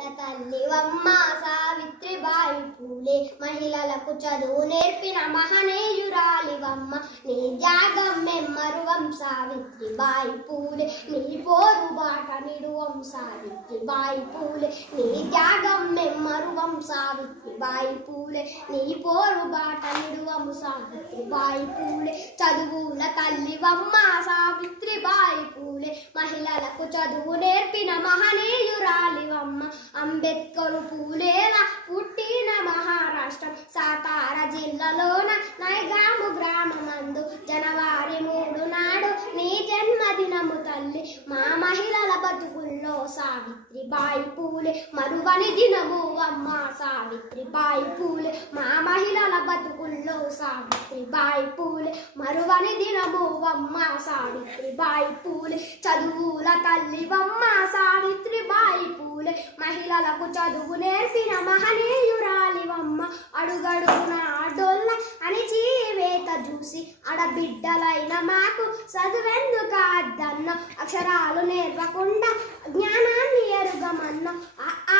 చదువుల తల్లివమ్మ సావిత్రిబాయి పూలే, మహిళలకు చదువు నేర్పిన మహనీయురాలివమ్మ. నీ త్యాగం మెమ్మరువం సావిత్రిబాయి పూలే, నీ పోరు బాట నిడువం సావిత్రిబాయి పూలే. నీ త్యాగం మెమ్మరువం సావిత్రిబాయి పూలే, నీ పోరు బాట నిడువం సావిత్రిబాయి పూలే. చదువుల తల్లివమ్మ సావిత్రిబాయి పూలే, మహిళలకు చదువు నేర్పిన మహనీయురాలివమ్మ. అంబేద్కరు పూలేల పుట్టిన మహారాష్ట్రం సాతారా జిల్లాలోన నైగాము గ్రామమందు జనవరి 3 నాడు నీ జన్మదినము తల్లి. మా మహిళల బతుకుల్లో సావిత్రిబాయి పూలే మరువని దినము అమ్మ సావిత్రిబాయి పూలే. మా మహిళల బతుకుల్లో సావిత్రిబాయి పూలే మరువని దినము అమ్మ సావిత్రిబాయి పూలే. చదువుల తల్లివమ్మ సావిత్రిబాయి పూలే, మహిళలకు చదువు నేర్పిన మహనీయురాలివమ్మ. అడుగడుగున ఆడోళ్ళ అణిచివేత చూసి అడబిడ్డలైన మాకు చదువెందుకు అద్దన్న, అక్షరాలు నేర్పకుండా జ్ఞానాన్ని ఎరుగమన్న.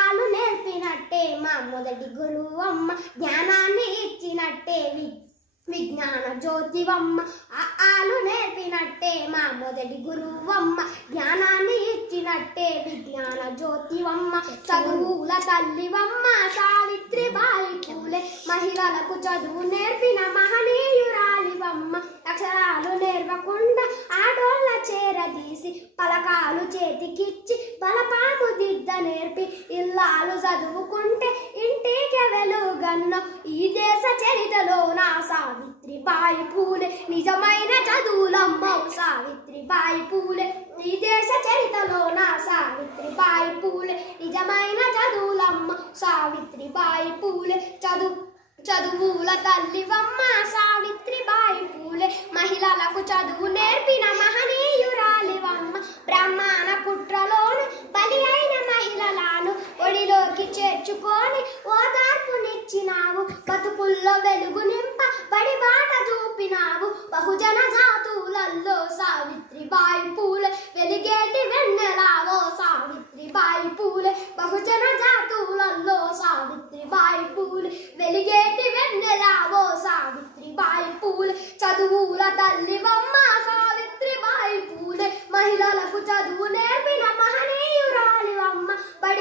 ఆలు నేర్పినట్టే మా మొదటి గురువమ్మ, జ్ఞానాన్ని ఇచ్చినట్టే విజ్ఞాన జ్యోతివమ్మ. ఆలు నేర్పినట్టే మా మొదటి గురువమ్మ, జ్ఞానాన్ని ఇచ్చినట్టే విజ్ఞాన జ్యోతివమ్మ. చదువుల తల్లివమ్మ సావిత్రిబాయి పూలే, మహిళలకు చదువు నేర్పిన మహనీయురాలివమ్మ. అక్షరాలు నేర్వకుండా ఆడోళ్ళ చేరదీసి పలకాలు చేతికిచ్చి బలపాము దిద్ద నేర్పి ఇల్లాలు చదువుకుంటే ఇంటికి వెలుగన్న. ఈ దేశ చరితలో నా సావిత్రిబాయి పూలే నిజమైన చదువులమ్మ సావిత్రిబాయి పూలే. ఈ దేశ చరితలో నా సావిత్రిబాయి పూలే నిజమైన చదువులమ్మ సావిత్రిబాయి పూలే. చదువుల తల్లివమ్మ సావిత్రిబాయి పూలే, మహిళలకు చదువు నేర్పిన మహనీయురాలివమ్మ. బ్రాహ్మణ కుట్రలోను బలి అయిన మహిళలను ఒడిలోకి చేర్చుకొని ఓదార్పునిచ్చినావు, బతుకుల్లో వెలుగు నింప బడి బాట చూపినావు. బహుజన జాతులలో సావిత్రిబాయి పూలే వెలిగేటి వెన్నెలావో సావిత్రిబాయి పూలే. బహుజన జాతులలో సావిత్రిబాయి పూలే వెలిగేటి వెన్నెలావో సావిత్రిబాయి పూలే. చదువుల తల్లివమ్మ సావిత్రిబాయి పూలే, మహిళలకు చదువు నేర్పిన మహనీయురాలివమ్మ. బడి